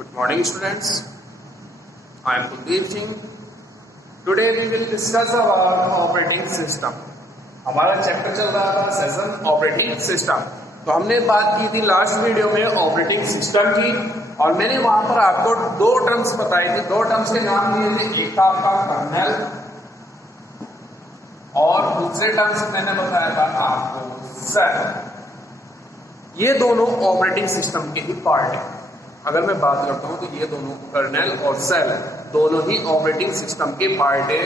Good morning, students. I am Kuldeep Singh. Today we will discuss about operating system. हमारा chapter चल रहा था session operating system. तो हमने बात की थी लास्ट वीडियो में ऑपरेटिंग सिस्टम की, और मैंने वहां पर आपको दो टर्म्स बताई थी। दो टर्म्स के नाम दिए थे, एक था आपका कर्नेल और दूसरे टर्म्स मैंने बताया था आपको सेल। ये दोनों ऑपरेटिंग सिस्टम के ही पार्ट है। अगर मैं बात करता हूं तो ये दोनों कर्नेल और सेल दोनों ही ऑपरेटिंग सिस्टम के पार्ट है।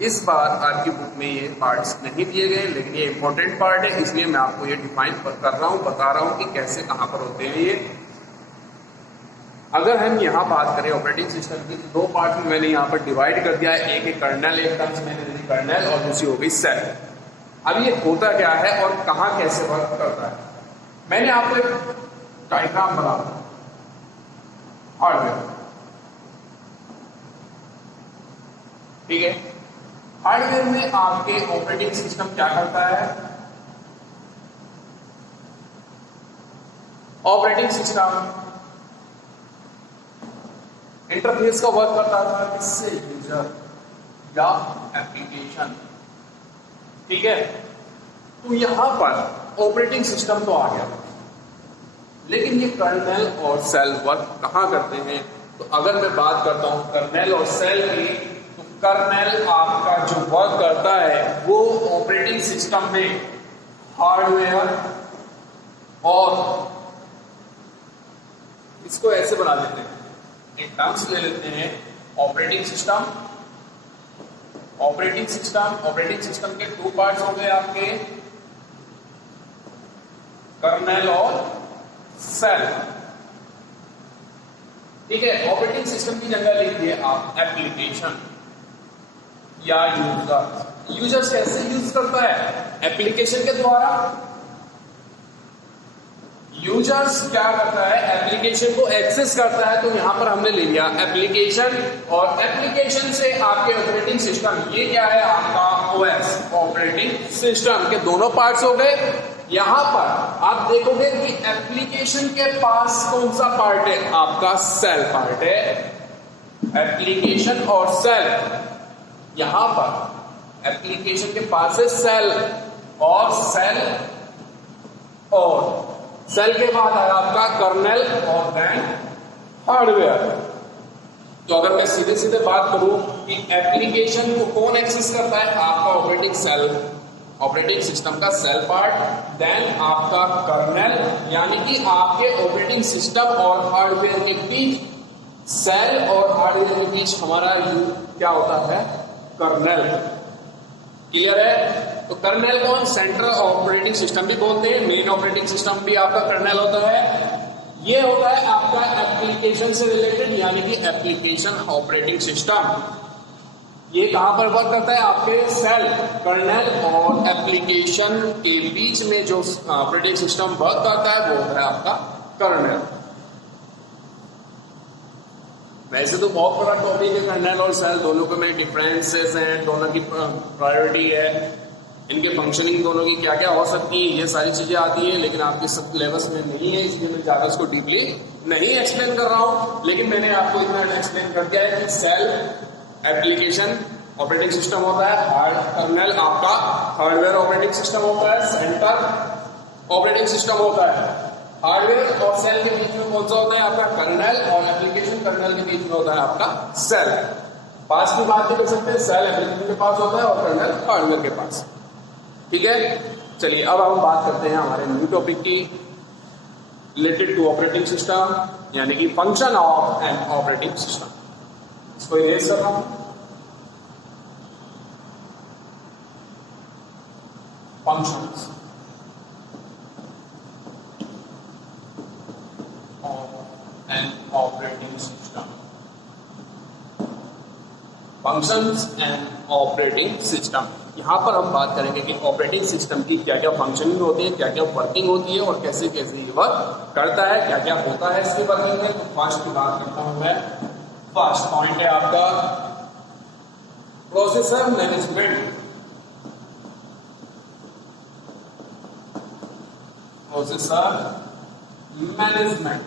इस बार आपकी बुक में ये पार्ट्स नहीं दिए गए, लेकिन ये इंपॉर्टेंट पार्ट है, इसलिए मैं आपको ये डिफाइन कर रहा हूं, बता रहा हूं कि कैसे कहां पर होते हैं ये। अगर हम यहाँ बात करें ऑपरेटिंग सिस्टम की, तो दो पार्ट में मैंने यहाँ पर डिवाइड कर दिया है। एक है कर्नेल, एक टर्म्स मैंने दी कर्नेल, और दूसरी हो गई सेल। अब ये होता क्या है और कहाँ कैसे वर्क करता है, मैंने आपको एक डायग्राम बना दिया। हार्डवेयर, ठीक है। हार्डवेयर में आपके ऑपरेटिंग सिस्टम क्या करता है? ऑपरेटिंग सिस्टम इंटरफेस का वर्क करता था किससे? यूजर या एप्लीकेशन, ठीक है। तो यहां पर ऑपरेटिंग सिस्टम तो आ गया, लेकिन ये कर्नेल और सेल वर्क कहां करते हैं? तो अगर मैं बात करता हूं कर्नेल और सेल की, तो कर्नेल आपका जो वर्क करता है वो ऑपरेटिंग सिस्टम में हार्डवेयर, और इसको ऐसे बना देते हैं, एक टर्म्स ले लेते हैं ऑपरेटिंग सिस्टम। ऑपरेटिंग सिस्टम के टू पार्ट्स हो गए आपके, कर्नेल और सेल, ठीक है। ऑपरेटिंग सिस्टम की जगह लिखिए आप एप्लीकेशन या यूजर। यूजर्स कैसे यूज करता है? एप्लीकेशन के द्वारा। यूजर्स क्या करता है? एप्लीकेशन को एक्सेस करता है। तो यहां पर हमने ले लिया एप्लीकेशन, और एप्लीकेशन से आपके ऑपरेटिंग सिस्टम, ये क्या है आपका ओएस, ऑपरेटिंग सिस्टम के दोनों पार्ट्स हो गए। यहां पर आप देखोगे कि एप्लीकेशन के पास कौन सा पार्ट है? आपका सेल पार्ट है। एप्लीकेशन और सेल, यहां पर एप्लीकेशन के पास है सेल, और सेल और सेल के बाद है आपका कर्नेल, और देन हार्डवेयर। तो अगर मैं सीधे सीधे बात करूं कि एप्लीकेशन को कौन एक्सेस करता है? आपका ऑपरेटिंग सेल, ऑपरेटिंग सिस्टम का सेल पार्ट, देन आपका कर्नेल, यानी कि आपके ऑपरेटिंग सिस्टम और हार्डवेयर के बीच, सेल और हार्डवेयर के बीच हमारा क्या होता है? कर्नेल। क्लियर है? तो कर्नेल को हम सेंट्रल ऑपरेटिंग सिस्टम भी बोलते हैं, मेन ऑपरेटिंग सिस्टम भी आपका कर्नेल होता है। ये होता है आपका एप्लीकेशन से रिलेटेड, यानी कि एप्लीकेशन ऑपरेटिंग सिस्टम। ये कहां पर वर्क करता है? आपके सेल, कर्नेल और एप्लीकेशन के बीच में जो ऑपरेटिंग सिस्टम वर्क करता है वो होता है आपका कर्नेल। वैसे तो बहुत बड़ा टॉपिक है कर्नेल और सेल, दोनों के में डिफरेंसेस हैं, दोनों की प्रायोरिटी है, इनके फंक्शनिंग दोनों की क्या क्या हो सकती है, ये सारी चीजें आती है, लेकिन आपके सिलेबस में नहीं है, इसलिए मैं ज्यादा इसको डीपली नहीं एक्सप्लेन कर रहा हूं। लेकिन मैंने आपको इतना एक्सप्लेन कर दिया है कि सेल एप्लीकेशन ऑपरेटिंग सिस्टम होता है, कर्नेल आपका हार्डवेयर ऑपरेटिंग सिस्टम होता है, सेंटर ऑपरेटिंग सिस्टम होता है। हार्डवेयर और सेल के बीच में कौन सा होता है? आपका कर्नेल, और एप्लीकेशन कर्नेल के बीच में होता है आपका सेल। पास की बात भी कर सकते हैं, सेल एप्लीकेशन के पास होता है और कर्नेल हार्डवेयर के पास, ठीक है। चलिए अब हम बात करते हैं हमारे न्यू टॉपिक की, रिलेटेड टू ऑपरेटिंग सिस्टम, यानी कि function of an operating system. इसको इरेज कर रहा हूं। Functions of an operating system, functions and operating system. यहां पर हम बात करेंगे कि ऑपरेटिंग सिस्टम की क्या क्या फंक्शनिंग होती है, क्या क्या वर्किंग होती है, और कैसे कैसे ये वर्क करता है, क्या क्या होता है इसकी वर्किंग में। तो फर्स्ट की बात करता हूं मैं, फर्स्ट पॉइंट है आपका processor management. Processor management,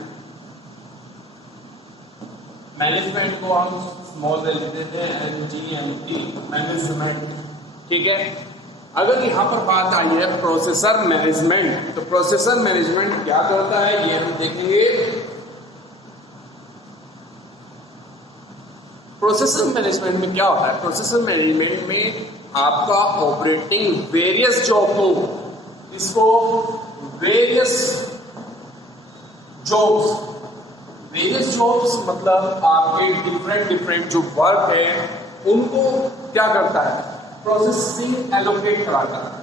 management को हम स्मॉल में लिख देते हैं MGMT, मैनेजमेंट, ठीक है। अगर यहाँ पर बात आई है प्रोसेसर मैनेजमेंट, तो प्रोसेसर मैनेजमेंट क्या करता है ये हम देखेंगे। प्रोसेसर मैनेजमेंट में क्या होता है? प्रोसेसर मैनेजमेंट में आपका ऑपरेटिंग वेरियस जॉब को, इसको वेरियस जॉब्स मतलब आपके डिफरेंट जो वर्क है उनको क्या करता है? प्रोसेसिंग एलोकेट कराता है।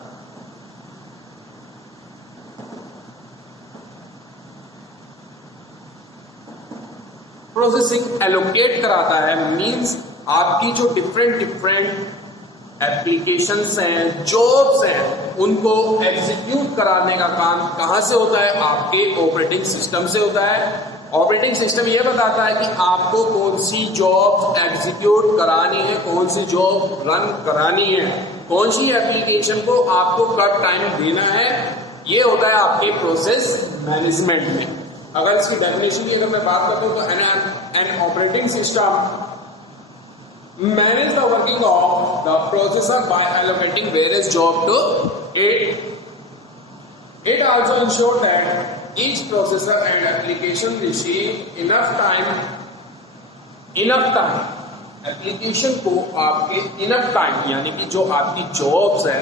प्रोसेसिंग एलोकेट कराता है मींस आपकी जो डिफरेंट एप्लीकेशंस हैं, जॉब्स हैं, उनको एग्जीक्यूट कराने का काम कहां से होता है? आपके ऑपरेटिंग सिस्टम से होता है। ऑपरेटिंग सिस्टम ये बताता है कि आपको कौन सी जॉब एग्जीक्यूट करानी है, कौन सी जॉब रन करानी है, कौन सी एप्लीकेशन को आपको कब टाइम देना है। ये होता है आपके प्रोसेस मैनेजमेंट में। अगर इसकी डेफिनेशन की अगर मैं बात करता हूं तो an operating system manage the working of the processor by allocating various jobs to it. It also ensures that each processor and application receive enough time application को आपके enough time यानी कि जो आपकी जॉब्स है,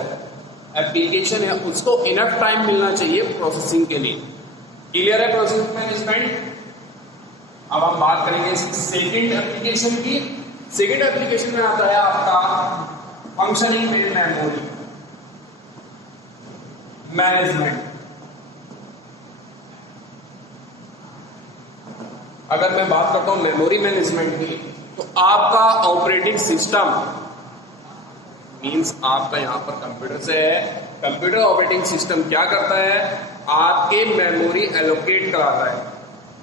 एप्लीकेशन है, उसको enough time मिलना चाहिए प्रोसेसिंग के लिए। क्लियर है प्रोसेसिंग मैनेजमेंट? अब हम बात करेंगे सेकंड एप्लीकेशन की। सेकेंड एप्लीकेशन में आता है आपका फंक्शनिंग मेमोरी मैनेजमेंट। अगर मैं बात करता हूं मेमोरी मैनेजमेंट की, तो आपका ऑपरेटिंग सिस्टम मींस आपका यहां पर कंप्यूटर से है। कंप्यूटर ऑपरेटिंग सिस्टम क्या करता है? आपके मेमोरी एलोकेट कराता है।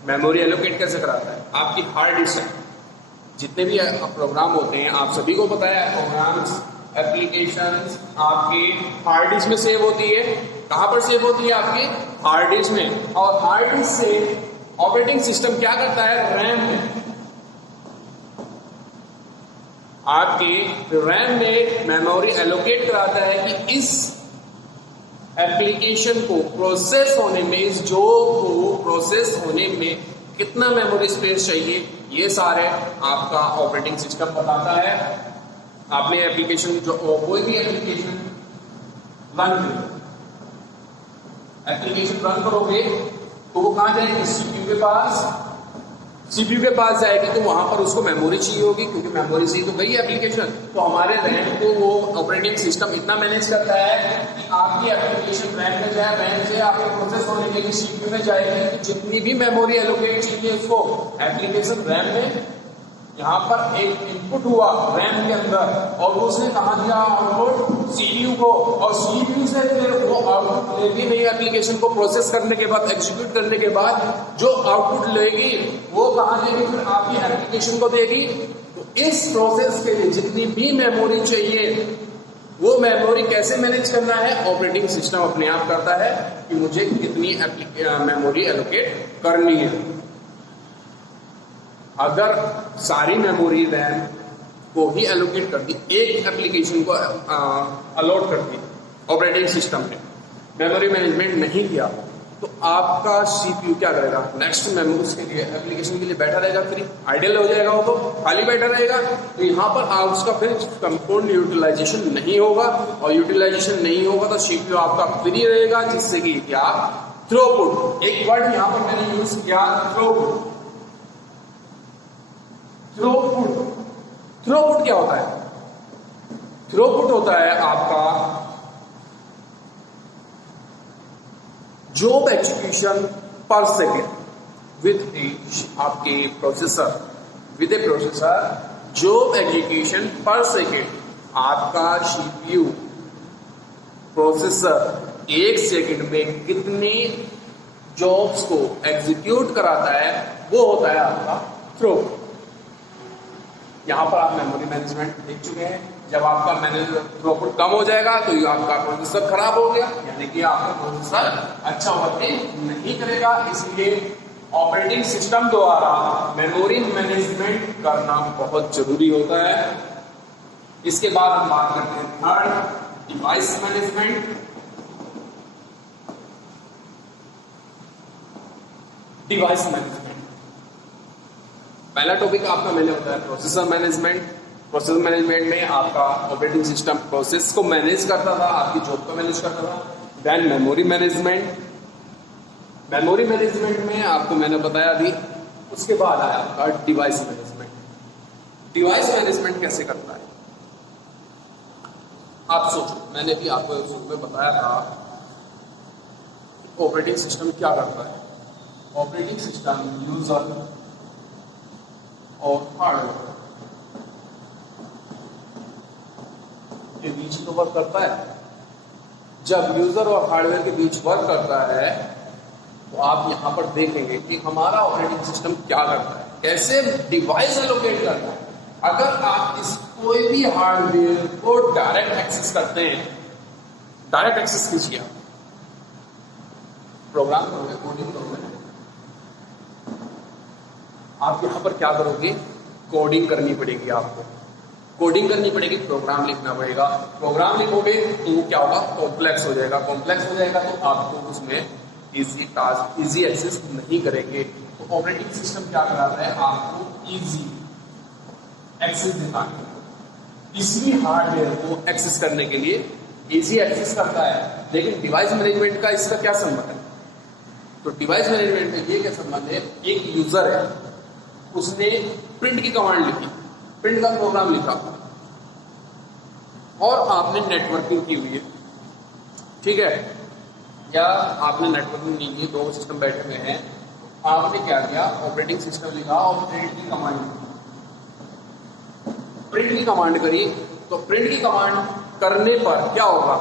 मेमोरी एलोकेट कैसे कराता है? आपकी हार्ड डिस्क जितने भी प्रोग्राम होते हैं, आप सभी को पता है, प्रोग्राम्स एप्लीकेशंस आपके हार्ड डिस्क में सेव होती है। कहां पर सेव होती है? आपके हार्ड डिस्क में। और हार्ड डिस्क से ऑपरेटिंग सिस्टम क्या करता है? रैम में, आपके रैम में मेमोरी एलोकेट कराता है कि इस एप्लीकेशन को प्रोसेस होने में, इस जॉब को प्रोसेस होने में कितना मेमोरी स्पेस चाहिए। ये सारे आपका ऑपरेटिंग सिस्टम बताता है। आपने एप्लीकेशन जो कोई भी एप्लीकेशन रन करोगे तो वो कहां जाएगी? सीपीयू के पास। सीपीयू के पास जाएगी तो वहां पर उसको मेमोरी चाहिए होगी, क्योंकि मेमोरी से ही तो गई एप्लीकेशन। तो हमारे रैम को वो ऑपरेटिंग सिस्टम इतना मैनेज करता है कि आपकी एप्लीकेशन रैम में जाए, रैम से आपके प्रोसेस होने के लिए सीपीयू में जाएगी। तो जितनी भी मेमोरी एलोकेट चाहिए उसको एप्लीकेशन रैम में, यहाँ पर एक इनपुट हुआ रैम के अंदर और उसने कहा दिया आउटपुट सीपीयू को, और सीपीयू से फिर वो आउटपुट लेगी नई एप्लीकेशन को प्रोसेस करने के बाद, एग्जीक्यूट करने के बाद जो आउटपुट लेगी वो कहाँ देगी? फिर आपकी एप्लीकेशन को देगी। तो इस प्रोसेस के लिए जितनी भी मेमोरी चाहिए वो मेमोरी कैसे मैनेज करना है? ऑपरेटिंग सिस्टम अपने आप करता है कि मुझे कितनी मेमोरी एलोकेट करनी है। अगर सारी मेमोरी रैम को ही एलोकेट कर दी, एक एप्लीकेशन को अलॉट कर दी ऑपरेटिंग सिस्टम ने, मेमोरी मैनेजमेंट नहीं किया, तो आपका सीपीयू क्या करेगा? नेक्स्ट मेमोरीज के लिए, एप्लीकेशन के लिए बैठा रहेगा, फ्री आइडल हो जाएगा, वो तो खाली बैठा रहेगा। तो यहाँ पर उसका फिर संपूर्ण यूटिलाइजेशन नहीं होगा, और यूटिलाइजेशन नहीं होगा तो सीपीयू आपका फ्री रहेगा, जिससे कि क्या? थ्रूपुट। एक वर्ड यहाँ पर मैंने यूज किया, थ्रूपुट। थ्रूपुट क्या होता है? थ्रूपुट होता है आपका जॉब एग्जीक्यूशन पर सेकेंड विद आपके processor, with A processor job execution पर सेकेंड। आपका सीपीयू प्रोसेसर एक सेकेंड में कितनी जॉब्स को एग्जीक्यूट कराता है, वो होता है आपका थ्रूपुट। यहां पर आप मेमोरी मैनेजमेंट देख चुके हैं। जब आपका थ्रूपुट कम हो जाएगा तो ये आपका प्रोसेसर खराब हो गया, यानी कि आपका प्रोसेसर अच्छा वर्किंग नहीं करेगा। इसलिए ऑपरेटिंग सिस्टम द्वारा मेमोरी मैनेजमेंट करना बहुत जरूरी होता है। इसके बाद हम बात करते हैं third, device management. Device management पहला टॉपिक आपका मैंने बताया प्रोसेसर मैनेजमेंट। प्रोसेसर मैनेजमेंट में आपका ऑपरेटिंग सिस्टम प्रोसेस को मैनेज करता था, आपकी जॉब को मैनेज करता था। Then memory management. Memory management में आपको मैंने बताया अभी। उसके बाद आया आपका डिवाइस मैनेजमेंट। डिवाइस मैनेजमेंट कैसे करता है आप सोचो, मैंने भी आपको शुरू में बताया था ऑपरेटिंग सिस्टम क्या करता है। ऑपरेटिंग सिस्टम यूजर और हार्डवेयर के बीच तो वर्क करता है। जब यूजर और हार्डवेयर के बीच वर्क करता है तो आप यहां पर देखेंगे कि हमारा ऑपरेटिंग सिस्टम क्या करता है, कैसे डिवाइस एलोकेट करता है। अगर आप इस कोई भी हार्डवेयर को डायरेक्ट एक्सेस करते हैं, डायरेक्ट एक्सेस कीजिए, प्रोग्राम करोगे, कोडिंग करोगे, आप यहां पर क्या करोगे, कोडिंग करनी पड़ेगी। आपको कोडिंग करनी पड़ेगी, प्रोग्राम लिखना पड़ेगा। प्रोग्राम लिखोगे तो वो क्या होगा, कॉम्प्लेक्स हो जाएगा। कॉम्प्लेक्स हो जाएगा तो आपको उसमें इजी टास्क, इजी एक्सेस नहीं करेंगे। तो ऑपरेटिंग सिस्टम क्या कराता है, आपको इजी एक्सेस देता है। किसी हार्डवेयर को एक्सेस करने के लिए इजी एक्सेस करता है। लेकिन डिवाइस मैनेजमेंट का इसका क्या संबंध है, तो डिवाइस मैनेजमेंट में ये क्या संबंध है, एक यूजर है, उसने प्रिंट की कमांड लिखी, प्रिंट का प्रोग्राम लिखा और आपने नेटवर्किंग की हुई है, ठीक है, या आपने नेटवर्किंग नहीं की, दो सिस्टम बैठे हुए हैं, आपने क्या किया, ऑपरेटिंग सिस्टम लिखा और प्रिंट की कमांड प्रिंट की कमांड करी। तो प्रिंट की कमांड करने पर क्या होगा,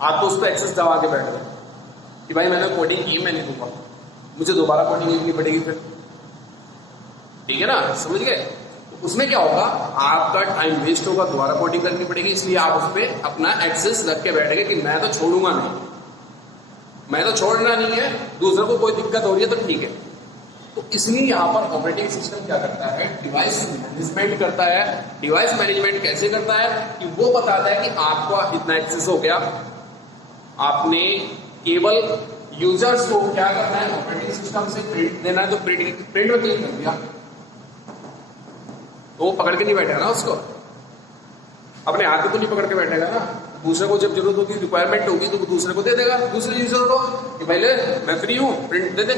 आप तो उस पर एक्सेस दबा के बैठ गए कि भाई मैंने कोडिंग की, मैं नहीं दूंगा, मुझे दोबारा कोडिंग लिखनी पड़ेगी फिर, ठीक है ना, समझ गए। तो उसमें क्या होगा, आपका टाइम वेस्ट होगा, दोबारा कोडिंग करनी पड़ेगी। इसलिए आप उस पर अपना एक्सेस रख के बैठेंगे कि मैं तो छोड़ूंगा नहीं, मैं तो छोड़ना नहीं है, दूसरों को कोई दिक्कत हो रही है तो ठीक है। तो इसलिए यहां पर ऑपरेटिंग सिस्टम क्या करता है, डिवाइस मैनेजमेंट करता है। डिवाइस मैनेजमेंट कैसे करता है कि वो बताता है कि आपको इतना एक्सेस हो गया, आपने केवल यूजर्स को क्या करना है, ऑपरेटिंग सिस्टम से प्रिंट देना है, तो प्रिंट में क्लिक कर दिया तो वो पकड़ के नहीं बैठेगा ना, उसको अपने हाथ में तो नहीं पकड़ के बैठेगा ना। दूसरे को जब जरूरत होगी, रिक्वायरमेंट होगी, तो वो दूसरे को दे देगा, दूसरे यूजर को कि भाई ले मैं फ्री हूं, प्रिंट दे दे।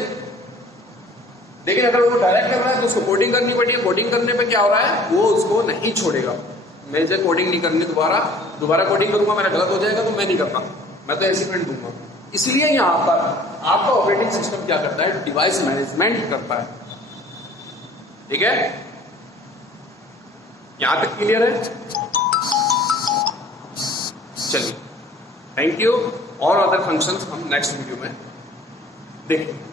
लेकिन अगर वो डायरेक्ट कर रहा है तो उसको कोडिंग करनी पड़ेगी। कोडिंग करने पे क्या हो रहा है, वो उसको नहीं छोड़ेगा। मैं जब कोडिंग नहीं करनी, दोबारा कोडिंग करूंगा, मेरा गलत हो जाएगा तो मैं नहीं करता, मैं तो ऐसी प्रिंट दूंगा। इसलिए यहां पर आपका ऑपरेटिंग सिस्टम क्या करता है, डिवाइस मैनेजमेंट करता है, ठीक है। यहां तक क्लियर है, चलिए, थैंक यू। और अदर फंक्शंस हम नेक्स्ट वीडियो में देखेंगे।